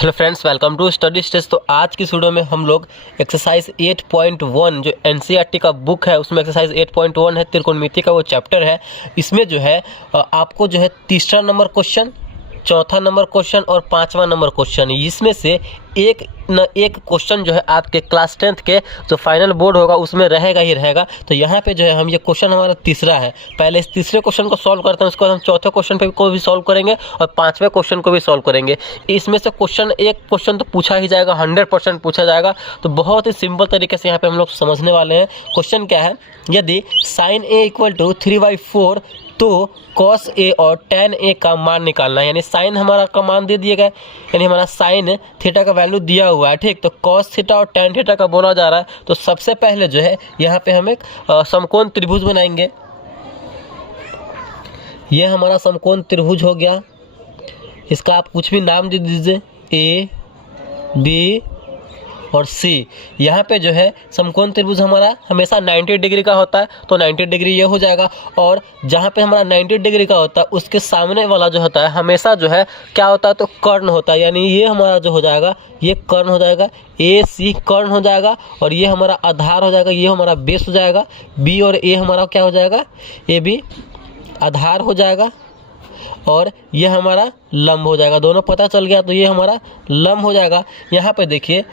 Hello friends, welcome to study stage. तो आज की वीडियो में हम लोग एक्सरसाइज 8.1 जो एनसीईआरटी का बुक है उसमें एक्सरसाइज 8.1 है, त्रिकोणमिति का वो चैप्टर है। इसमें जो है आपको जो है तीसरा नंबर क्वेश्चन, चौथा नंबर क्वेश्चन और पांचवा नंबर क्वेश्चन, इसमें से एक क्वेश्चन जो है आपके क्लास 10th के जो फाइनल बोर्ड होगा उसमें रहेगा ही रहेगा। तो यहाँ पे जो है हम ये क्वेश्चन हमारा तीसरा है, पहले इस तीसरे क्वेश्चन को सॉल्व करते हैं, उसके बाद हम चौथे क्वेश्चन पे को भी सॉल्व करेंगे और पांचवें क्वेश्चन को भी सॉल्व करेंगे। इसमें से एक क्वेश्चन तो पूछा ही जाएगा, 100% पूछा जाएगा। तो बहुत ही सिंपल तरीके से यहाँ पे हम लोग समझने वाले हैं। क्वेश्चन क्या है, यदि sin a = 3/4 तो cos a और tan a का मान निकालना है। यानी साइन हमारा का मान दे दिया गया, यानी हमारा साइन थीटा का वैल्यू दिया हुआ है, ठीक। तो cos थीटा और tan थीटा का बोला जा रहा है। तो सबसे पहले जो है यहाँ पे हम एक समकोण त्रिभुज बनाएंगे। ये हमारा समकोण त्रिभुज हो गया, इसका आप कुछ भी नाम दे दीजिए, ए बी और सी। यहाँ पे जो है समकोण त्रिभुज हमारा हमेशा 90 डिग्री का होता है, तो 90 डिग्री ये हो जाएगा। और जहाँ पे हमारा 90 डिग्री का होता है उसके सामने वाला जो होता है हमेशा जो है क्या होता है, तो कर्ण होता है। यानी ये हमारा जो हो जाएगा ये कर्ण हो जाएगा, ए सी कर्ण हो जाएगा और ये हमारा आधार हो जाएगा, ये हमारा बेस हो जाएगा। बी और ए हमारा क्या हो जाएगा, ए बी आधार हो जाएगा और ये हमारा लंब हो जाएगा। दोनों पता चल गया, तो ये हमारा लंब हो जाएगा। यहाँ पे देखिए,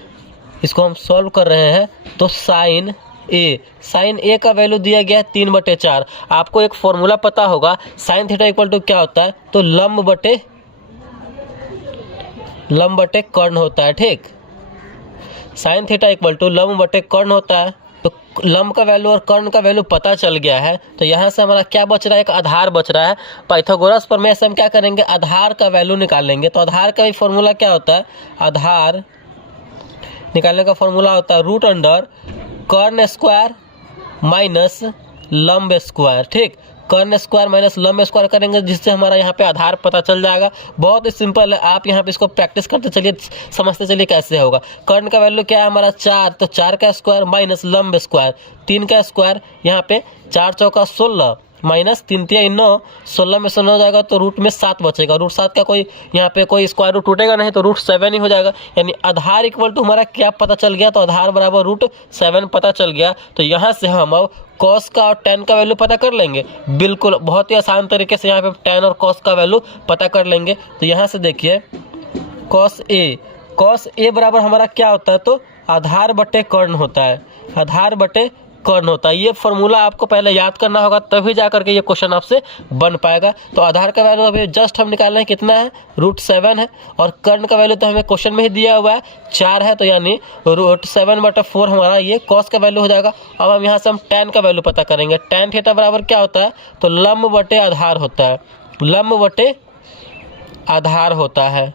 इसको हम सॉल्व कर रहे हैं। तो साइन ए का वैल्यू दिया गया है 3/4। आपको एक फॉर्मूला पता होगा, साइन थीटा इक्वल टू क्या होता है, तो लंब बटे कर्ण होता है, ठीक। साइन थीटा इक्वल टू लंब बटे कर्ण होता है। तो लंब का वैल्यू और कर्ण का वैल्यू पता चल गया है। तो यहाँ से हमारा क्या बच रहा है, एक आधार बच रहा है। पाइथागोरस प्रमेय से हम क्या करेंगे, आधार का वैल्यू निकालेंगे। तो आधार का भी फॉर्मूला क्या होता है, आधार निकालने का फॉर्मूला होता है √अंडर कर्ण स्क्वायर माइनस लंब स्क्वायर, ठीक। कर्ण स्क्वायर माइनस लंब स्क्वायर करेंगे जिससे हमारा यहाँ पे आधार पता चल जाएगा। बहुत ही सिंपल है, आप यहाँ पे इसको प्रैक्टिस करते चलिए, समझते चलिए कैसे होगा। कर्ण का वैल्यू क्या है हमारा 4, तो 4 का स्क्वायर माइनस लंब स्क्वायर 3 का स्क्वायर, यहाँ पे 4 चौका 16 माइनस 3 तिया 9, 16 में से 9 हो जाएगा तो रूट में 7 बचेगा। √7 का कोई यहाँ पे कोई स्क्वायर रूट टूटेगा नहीं, तो √7 ही हो जाएगा। यानी आधार इक्वल टू हमारा क्या पता चल गया, तो आधार बराबर √7 पता चल गया। तो यहाँ से हम अब cos का और tan का वैल्यू पता कर लेंगे। बिल्कुल बहुत ही आसान तरीके से यहाँ पे tan और cos का वैल्यू पता कर लेंगे। तो यहाँ से देखिए cos a बराबर हमारा क्या होता है, तो आधार बटे कर्ण होता है, आधार बटे कर्ण होता है। ये फॉर्मूला आपको पहले याद करना होगा, तभी जा करके ये क्वेश्चन आपसे बन पाएगा। तो आधार का वैल्यू अभी जस्ट हम निकाल रहे हैं, कितना है, √7 है। और कर्ण का वैल्यू तो हमें क्वेश्चन में ही दिया हुआ है 4 है, तो यानी √7/4 हमारा ये cos का वैल्यू हो जाएगा। अब हम यहाँ से हम tan का वैल्यू पता करेंगे। tan थीटा बराबर क्या होता है, तो लंब बटे आधार होता है, लंब बटे आधार होता है।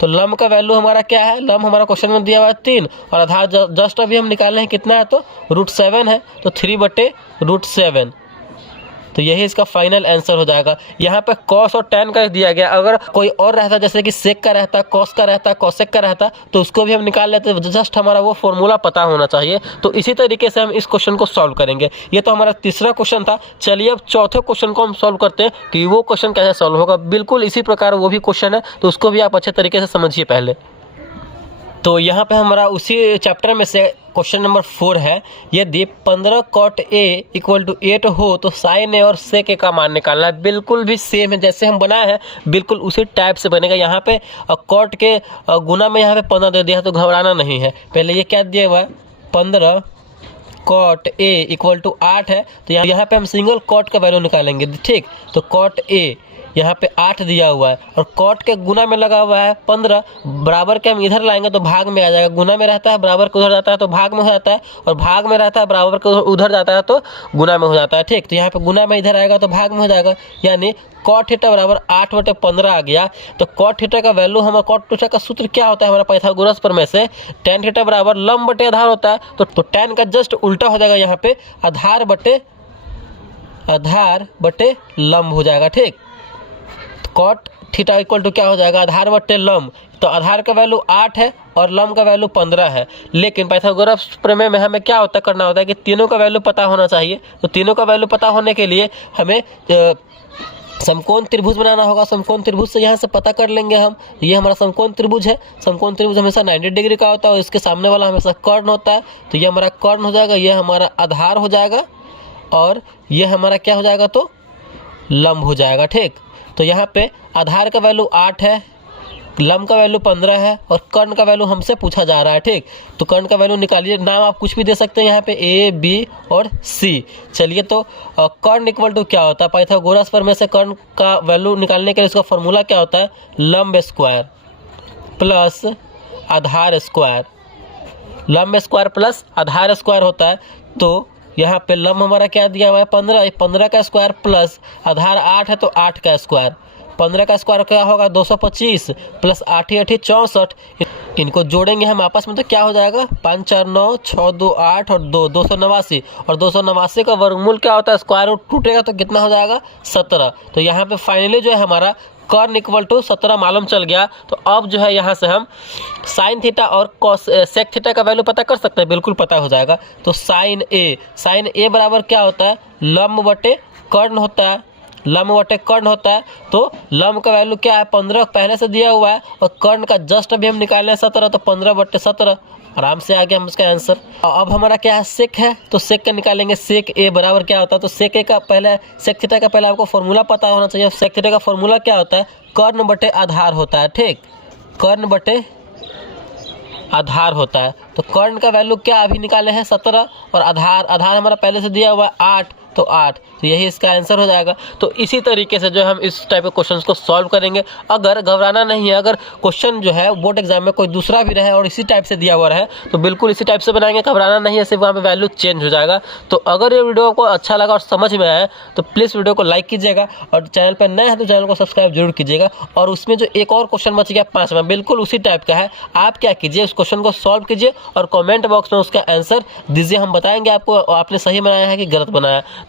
तो लंब का वैल्यू हमारा क्या है, लंब हमारा क्वेश्चन में दिया हुआ है 3 और आधार जस्ट अभी हम निकाले हैं कितना है, तो √7 है, तो 3/√7। तो यही इसका फाइनल आंसर हो जाएगा। यहाँ पे cos और tan का दिया गया, अगर कोई और रहता जैसे कि sec का रहता, cos का रहता, cosec का रहता, तो उसको भी हम निकाल लेते। जस्ट हमारा वो फॉर्मूला पता होना चाहिए। तो इसी तरीके से हम इस क्वेश्चन को सॉल्व करेंगे। ये तो हमारा तीसरा क्वेश्चन था। चलिए अब चौथे क्वेश्चन को हम सॉल्व करते हैं कि वो क्वेश्चन कैसे सॉल्व होगा। बिल्कुल इसी प्रकार वो भी क्वेश्चन है, तो उसको भी आप अच्छे तरीके से समझिए पहले। तो यहाँ पे हमारा उसी चैप्टर में से क्वेश्चन नंबर 4 है, यदि 15 cot a = 8 हो तो sin a और sec a का मान निकालना है। बिल्कुल भी सेम है, जैसे हम बनाए हैं बिल्कुल उसी टाइप से बनेगा। यहाँ पे cot के गुना में यहाँ पे 15 दे दिया है, तो घबराना नहीं है। पहले ये क्या दिया हुआ है, 15 cot a = 8 है, तो यहाँ पे हम सिंगल cot का वैल्यू निकालेंगे, ठीक। तो cot a यहाँ पे 8 दिया हुआ है और cot के गुना में लगा हुआ है 15, बराबर के हम इधर लाएंगे तो भाग में आ जाएगा। गुना में रहता है बराबर के उधर जाता है तो भाग में हो जाता है, और भाग में रहता है बराबर के उधर जाता है तो गुना में हो जाता है, ठीक। तो यहाँ पे गुना में इधर आएगा तो भाग में हो जाएगा, यानी cot थीटा बराबर 8/15 आ गया। तो cot थीटा का वैल्यू हमारा cot थीटा का सूत्र क्या होता है हमारा पाइथागोरस प्रमेय से, tan थीटा बराबर लंब बटे आधार होता है। तो tan का जस्ट उल्टा हो जाएगा, यहाँ पे आधार बटे लंब हो जाएगा, ठीक। cot थीटा इक्वल टू क्या हो जाएगा, आधार बटे लंब। तो आधार का वैल्यू 8 है और लंब का वैल्यू 15 है। लेकिन पाइथागोरस प्रमेय में हमें क्या करना होता है कि तीनों का वैल्यू पता होना चाहिए। तो तीनों का वैल्यू पता होने के लिए हमें समकोण त्रिभुज बनाना होगा। समकोण त्रिभुज से यहाँ से पता कर लेंगे हम, ये हमारा समकोण त्रिभुज है। समकोण त्रिभुज हमेशा 90 डिग्री का होता है और इसके सामने वाला हमेशा कर्ण होता है। तो ये हमारा कर्ण हो जाएगा, ये हमारा आधार हो जाएगा और ये हमारा क्या हो जाएगा, तो लंब हो जाएगा। ठीक, तो यहाँ पे आधार का वैल्यू 8 है, लंब का वैल्यू 15 है और कर्ण का वैल्यू हमसे पूछा जा रहा है। ठीक, तो कर्ण का वैल्यू निकालिए। नाम आप कुछ भी दे सकते हैं यहाँ पे, ए, बी और सी। चलिए, तो कर्ण इक्वल टू क्या होता है, पाइथागोरस पर में से कर्ण का वैल्यू निकालने के लिए इसका फॉर्मूला क्या होता है, लंब स्क्वायर प्लस आधार स्क्वायर। लंब स्क्वायर प्लस आधार स्क्वायर होता है। तो यहाँ पे लंब हमारा क्या दिया हुआ है, 15, 15 का स्क्वायर प्लस आधार 8 है तो 8 का स्क्वायर। 15 का स्क्वायर क्या होगा, 225 प्लस 8 8 64। इनको जोड़ेंगे हम आपस में तो क्या हो जाएगा, 5 4 9 6 2 8 और 2 289। और 289 का वर्गमूल क्या होता है, स्क्वायर रूट टूटेगा तो कितना हो जाएगा, 17। तो यहाँ पे फाइनली जो है हमारा कर्ण इक्वल टू 17 मालूम चल गया। तो अब जो है यहाँ से हम साइन थीटा और सेक थीटा का वैल्यू पता कर सकते हैं, बिल्कुल पता हो जाएगा। तो साइन ए बराबर क्या होता है, लंब बटे कर्ण होता है। लंब बटे कर्ण होता है। तो लंब का वैल्यू क्या है, 15 पहले से दिया हुआ है और कर्ण का जस्ट अभी हम निकाले 17, तो 15 बटे 17 आराम से आ गया हम इसका आंसर। अब हमारा क्या है, सेक है, तो सेक का निकालेंगे। सेक ए बराबर क्या होता है, तो सेक ए का पहले, सेक थीटा का पहले आपको फॉर्मूला पता होना चाहिए। सेक थीटा का फॉर्मूला क्या होता है, कर्ण बटे आधार होता है। ठीक, कर्ण बटे आधार होता है। तो कर्ण का वैल्यू क्या अभी निकाले हैं, 17 और आधार हमारा पहले से दिया हुआ है 8, तो 8, तो यही इसका आंसर हो जाएगा। तो इसी तरीके से जो हम इस टाइप के क्वेश्चंस को सॉल्व करेंगे। अगर घबराना नहीं है, अगर क्वेश्चन जो है बोर्ड एग्जाम में कोई दूसरा भी रहे और इसी टाइप से दिया हुआ रहे तो बिल्कुल इसी टाइप से बनाएंगे, घबराना नहीं है, सिर्फ वहाँ पे वैल्यू चेंज हो जाएगा। तो अगर ये वीडियो आपको अच्छा लगा और समझ में आया तो प्लीज़ वीडियो को लाइक कीजिएगा और चैनल पर नए हैं तो चैनल को सब्सक्राइब जरूर कीजिएगा। और उसमें जो एक और क्वेश्चन बच गया 5वां, बिल्कुल उसी टाइप का है। आप क्या कीजिए, उस क्वेश्चन को सॉल्व कीजिए और कॉमेंट बॉक्स में उसका आंसर दीजिए, हम बताएंगे आपको आपने सही बनाया है कि गलत बनाया।